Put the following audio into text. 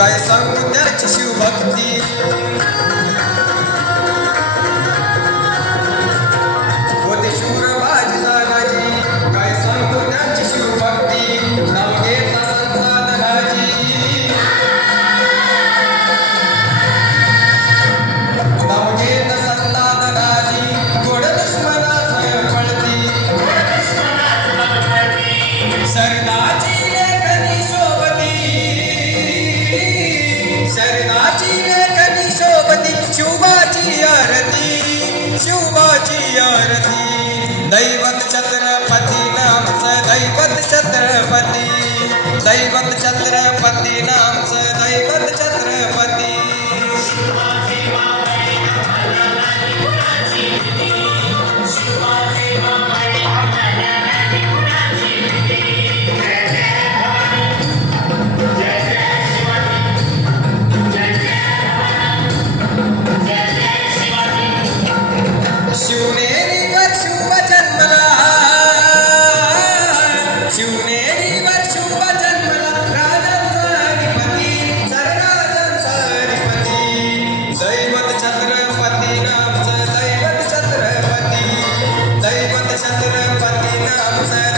काय सांगू त्याची शिवभक्ती होते शूर बाजी तानाजी काय सांगू त्याची शिवभक्ती नाव घेता संतात राजी नाव घेता संतात राजी गोड दुश्मनात पळती शरणाची लेखनी शोभती शरणाची लेखनी शोभती शिवबाची आरती दैवत छत्रपती नामचं दैवत छत्रपती दैवत छत्रपती नामचं दैवत छत्रपती शिवनेरीवर शुभ जन्मला शिवनेरीवर शुभ जन्मला राजांचा अधिपती सरराजांचा अधिपती दैवत छत्रपती नामचं दैवत छत्रपती नामचं